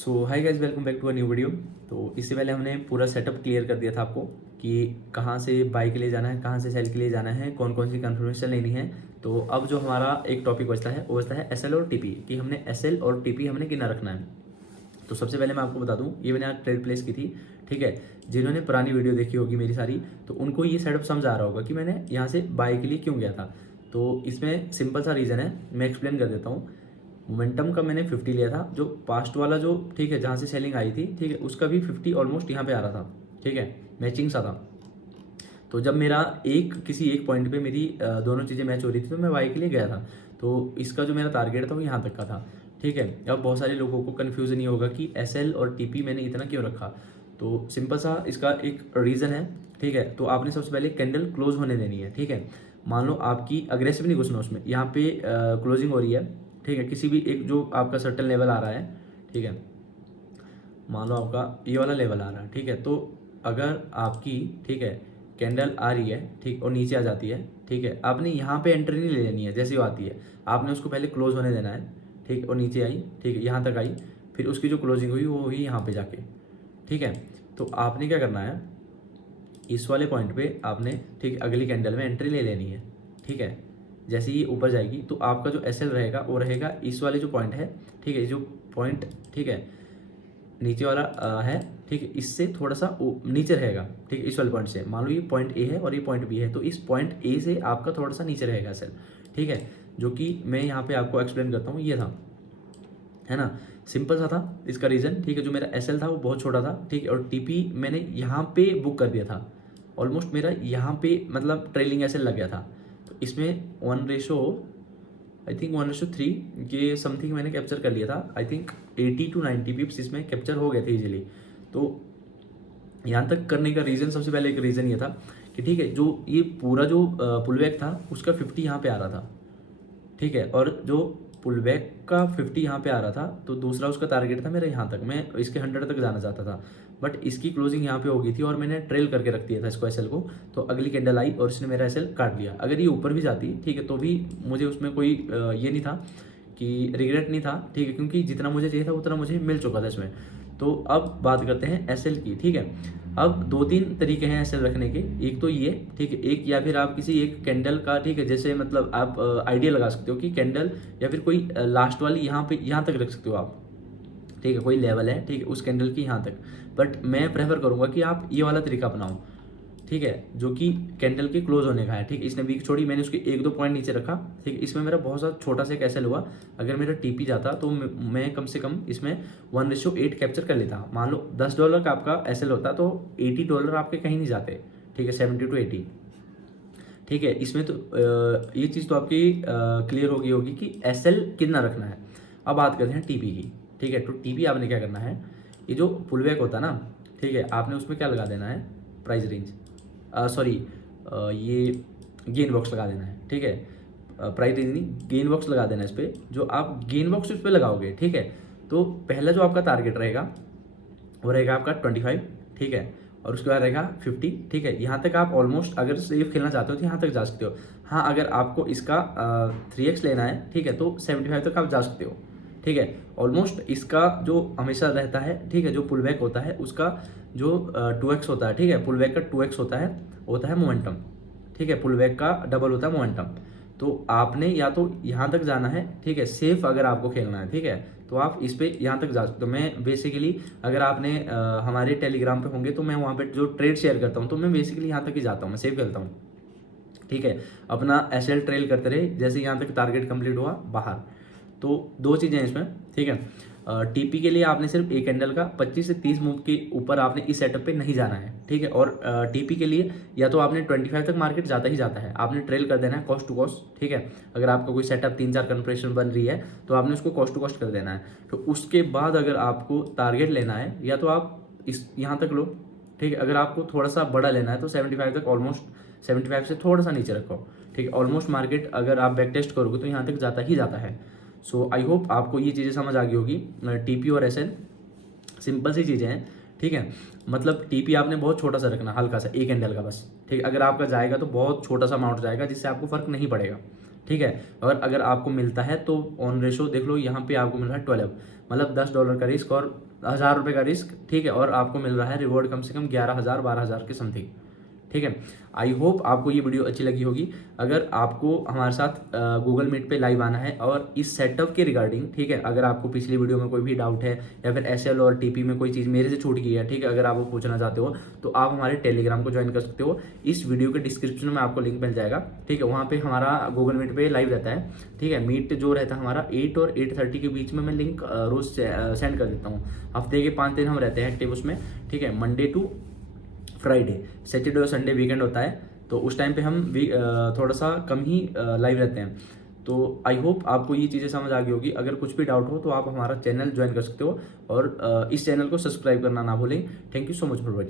So hi guys, welcome back to a new video. तो इससे पहले हमने पूरा सेटअप क्लियर कर दिया था आपको कि कहाँ से बाई के लिए जाना है, कहाँ से सेल के लिए जाना है, कौन कौन सी कंफर्मेशन लेनी है। तो अब जो हमारा एक टॉपिक बचता है वो बचता है एसएल और टीपी, कि हमने एसएल और टीपी हमने कितना रखना है। तो सबसे पहले मैं आपको बता दूं, ये मैंने आज ट्रेड प्लेस की थी, ठीक है। जिन्होंने पुरानी वीडियो देखी होगी मेरी सारी, तो उनको ये सेटअप समझ आ रहा होगा कि मैंने यहाँ से बाई के लिए क्यों गया था। तो इसमें सिंपल सा रीज़न है, मैं एक्सप्लेन कर देता हूँ। मोमेंटम का मैंने 50 लिया था, जो पास्ट वाला जो ठीक है जहाँ से सेलिंग आई थी, ठीक है, उसका भी 50 ऑलमोस्ट यहाँ पे आ रहा था, ठीक है, मैचिंग सा था। तो जब मेरा किसी एक पॉइंट पे मेरी दोनों चीज़ें मैच हो रही थी तो मैं वाई के लिए गया था। तो इसका जो मेरा टारगेट था वो यहाँ तक का था, ठीक है। अब बहुत सारे लोगों को कन्फ्यूज़न ये होगा कि एसएल और टीपी मैंने इतना क्यों रखा। तो सिंपल सा इसका एक रीज़न है, ठीक है। तो आपने सबसे पहले कैंडल क्लोज होने देनी है, ठीक है। मान लो आपकी अग्रेसिव नहीं घुसना उसमें, यहाँ पे क्लोजिंग हो रही है, ठीक है, किसी भी एक जो आपका सर्टन लेवल आ रहा है, ठीक है। मान लो आपका ये वाला लेवल आ रहा है, ठीक है। तो अगर आपकी, ठीक है, कैंडल आ रही है, ठीक, और नीचे आ जाती है, ठीक है, आपने यहाँ पे एंट्री नहीं ले लेनी है। जैसे वो आती है आपने उसको पहले क्लोज होने देना है, ठीक, और नीचे आई, ठीक है, यहाँ तक आई, फिर उसकी जो क्लोजिंग हुई वो हुई यहाँ पे जाके, ठीक है। तो आपने क्या करना है, इस वाले पॉइंट पे आपने, ठीक, अगली कैंडल में एंट्री ले लेनी है, ठीक है। जैसे ही ऊपर जाएगी तो आपका जो एसएल रहेगा वो रहेगा इस वाले जो पॉइंट है, ठीक है, जो पॉइंट, ठीक है, नीचे वाला है, ठीक है, इससे थोड़ा सा नीचे रहेगा, ठीक है, इस वाले पॉइंट से। मान लो ये पॉइंट ए है और ये पॉइंट बी है, तो इस पॉइंट ए से आपका थोड़ा सा नीचे रहेगा एसएल, ठीक है। जो कि मैं यहाँ पे आपको एक्सप्लेन करता हूँ, ये था, है ना, सिंपल सा था इसका रीज़न, ठीक है। जो मेरा एसएल था वो बहुत छोटा था, ठीक है, और टीपी मैंने यहाँ पे बुक कर दिया था। ऑलमोस्ट मेरा यहाँ पे मतलब ट्रेलिंग एसएल लग गया था। तो इसमें 1:3 के समथिंग मैंने कैप्चर कर लिया था। आई थिंक 80 to 90 पिप्स इसमें कैप्चर हो गए थे इजीली। तो यहाँ तक करने का रीज़न, सबसे पहले एक रीज़न ये था कि ठीक है, जो ये पूरा जो पुलबैक था उसका 50 यहाँ पे आ रहा था, ठीक है, और जो पुलबैक का 50 यहाँ पे आ रहा था, तो दूसरा उसका टारगेट था मेरा यहाँ तक, मैं इसके 100 तक जाना चाहता था। बट इसकी क्लोजिंग यहाँ पे हो गई थी और मैंने ट्रेल करके रख दिया था इसको एसएल को। तो अगली कैंडल आई और इसने मेरा एसएल काट दिया। अगर ये ऊपर भी जाती, ठीक है, तो भी मुझे उसमें कोई ये नहीं था कि रिग्रेट नहीं था, ठीक है, क्योंकि जितना मुझे चाहिए था उतना मुझे मिल चुका था इसमें। तो अब बात करते हैं एसएल की, ठीक है। अब 2-3 तरीके हैं एसएल रखने के। एक तो ये, ठीक है, एक, या फिर आप किसी एक कैंडल का, ठीक है, जैसे मतलब आप आइडिया लगा सकते हो कि कैंडल या फिर कोई लास्ट वाली यहाँ पे यहाँ तक रख सकते हो आप, ठीक है, कोई लेवल है, ठीक है, उस कैंडल की यहाँ तक। बट मैं प्रेफर करूँगा कि आप ये वाला तरीका अपनाओ, ठीक है, जो कि कैंडल के क्लोज होने का है, ठीक। इसने वीक छोड़ी, मैंने उसके 1-2 पॉइंट नीचे रखा, ठीक। इसमें मेरा बहुत सा छोटा सा कैसल हुआ। अगर मेरा टीपी जाता तो मैं कम से कम इसमें 1:8 कैप्चर कर लेता। मान लो $10 का आपका एसएल होता तो $80 आपके कहीं नहीं जाते, ठीक है, 70 to 80, ठीक है। इसमें तो ये चीज़ तो आपकी क्लियर होगी कि एसएल कितना रखना है। अब बात करते हैं टीपी की, ठीक है। तो टीपी आपने क्या करना है, ये जो पुलबैक होता है ना, ठीक है, आपने उसमें क्या लगा देना है, प्राइस रेंज, सॉरी, ये गेन बॉक्स लगा देना है, ठीक है। प्राइस रेंज नहीं, गेन बॉक्स लगा देना है इस पर। जो आप गेन बॉक्स उस पर लगाओगे, ठीक है, तो पहला जो आपका टारगेट रहेगा वो रहेगा आपका 25, ठीक है, और उसके बाद रहेगा 50, ठीक है। यहाँ तक आप ऑलमोस्ट अगर सेफ खेलना चाहते हो तो यहाँ तक जा सकते हो। हाँ, अगर आपको इसका 3x लेना है, ठीक है, तो 75 तक आप जा सकते हो, ठीक है। ऑलमोस्ट इसका जो हमेशा रहता है, ठीक है, जो पुलबैक होता है उसका जो 2x होता है, ठीक है, पुलबैक का 2x होता है मोमेंटम, ठीक है, पुलबैक का डबल होता है मोमेंटम। तो आपने या तो यहाँ तक जाना है, ठीक है, सेफ अगर आपको खेलना है, ठीक है, तो आप इस पे यहाँ तक जा सकते हो। मैं बेसिकली, अगर आपने हमारे टेलीग्राम पे होंगे तो मैं वहाँ पे जो ट्रेड शेयर करता हूँ, तो मैं बेसिकली यहाँ तक ही जाता हूँ, मैं सेफ खेलता हूँ, ठीक है। अपना एसएल ट्रेल करते रहे, जैसे यहाँ तक टारगेट कंप्लीट हुआ बाहर। तो 2 चीज़ें हैं इसमें, ठीक है। टीपी के लिए आपने सिर्फ एक कैंडल का 25 से 30 मूव के ऊपर आपने इस सेटअप पे नहीं जाना है, ठीक है। और टीपी के लिए या तो आपने 25 तक मार्केट जाता ही जाता है, आपने ट्रेल कर देना है कॉस्ट टू कॉस्ट, ठीक है। अगर आपका कोई सेटअप 3-4 कंप्रेशन बन रही है तो आपने उसको कॉस्ट टू कॉस्ट कर देना है। तो उसके बाद अगर आपको टारगेट लेना है या तो आप इस यहाँ तक लो, ठीक है। अगर आपको थोड़ा सा बड़ा लेना है तो 75 तक, ऑलमोस्ट 75 से थोड़ा सा नीचे रखो, ठीक है। ऑलमोस्ट मार्केट अगर आप बैक टेस्ट करोगे तो यहाँ तक जाता ही जाता है। सो आई होप आपको ये चीज़ें समझ आ गई होगी। टीपी और एसएल सिंपल सी चीज़ें हैं, ठीक है। मतलब टीपी आपने बहुत छोटा सा रखना, हल्का सा, एक कैंडल का बस, ठीक है। अगर आपका जाएगा तो बहुत छोटा सा अमाउंट जाएगा जिससे आपको फर्क नहीं पड़ेगा, ठीक है। और अगर आपको मिलता है तो ऑन रेशो देख लो, यहाँ पे आपको मिल रहा है 12। मतलब $10 का रिस्क और ₹1000 का रिस्क, ठीक है, और आपको मिल रहा है रिवॉर्ड कम से कम 11,000 12,000 के समथिंग, ठीक है। आई होप आपको ये वीडियो अच्छी लगी होगी। अगर आपको हमारे साथ गूगल मीट पे लाइव आना है और इस सेटअप के रिगार्डिंग, ठीक है, अगर आपको पिछली वीडियो में कोई भी डाउट है या फिर एसएल और टीपी में कोई चीज़ मेरे से छूट गई है, ठीक है, अगर आप वो पूछना चाहते हो तो आप हमारे टेलीग्राम को ज्वाइन कर सकते हो। इस वीडियो के डिस्क्रिप्शन में आपको लिंक मिल जाएगा, ठीक है, वहाँ पे हमारा गूगल मीट पे लाइव रहता है, ठीक है। मीट जो रहता है हमारा 8 और 8:30 के बीच में मैं लिंक रोज सेंड कर देता हूँ। हफ्ते के 5 दिन हम रहते हैं एक्टिव उसमें, ठीक है, मंडे टू फ्राइडे, सैटरडे और संडे वीकेंड होता है, तो उस टाइम पे हम थोड़ा सा कम ही लाइव रहते हैं। तो आई होप आपको ये चीज़ें समझ आ गई होगी। अगर कुछ भी डाउट हो तो आप हमारा चैनल ज्वाइन कर सकते हो और इस चैनल को सब्सक्राइब करना ना भूलें। Thank you so much for watching.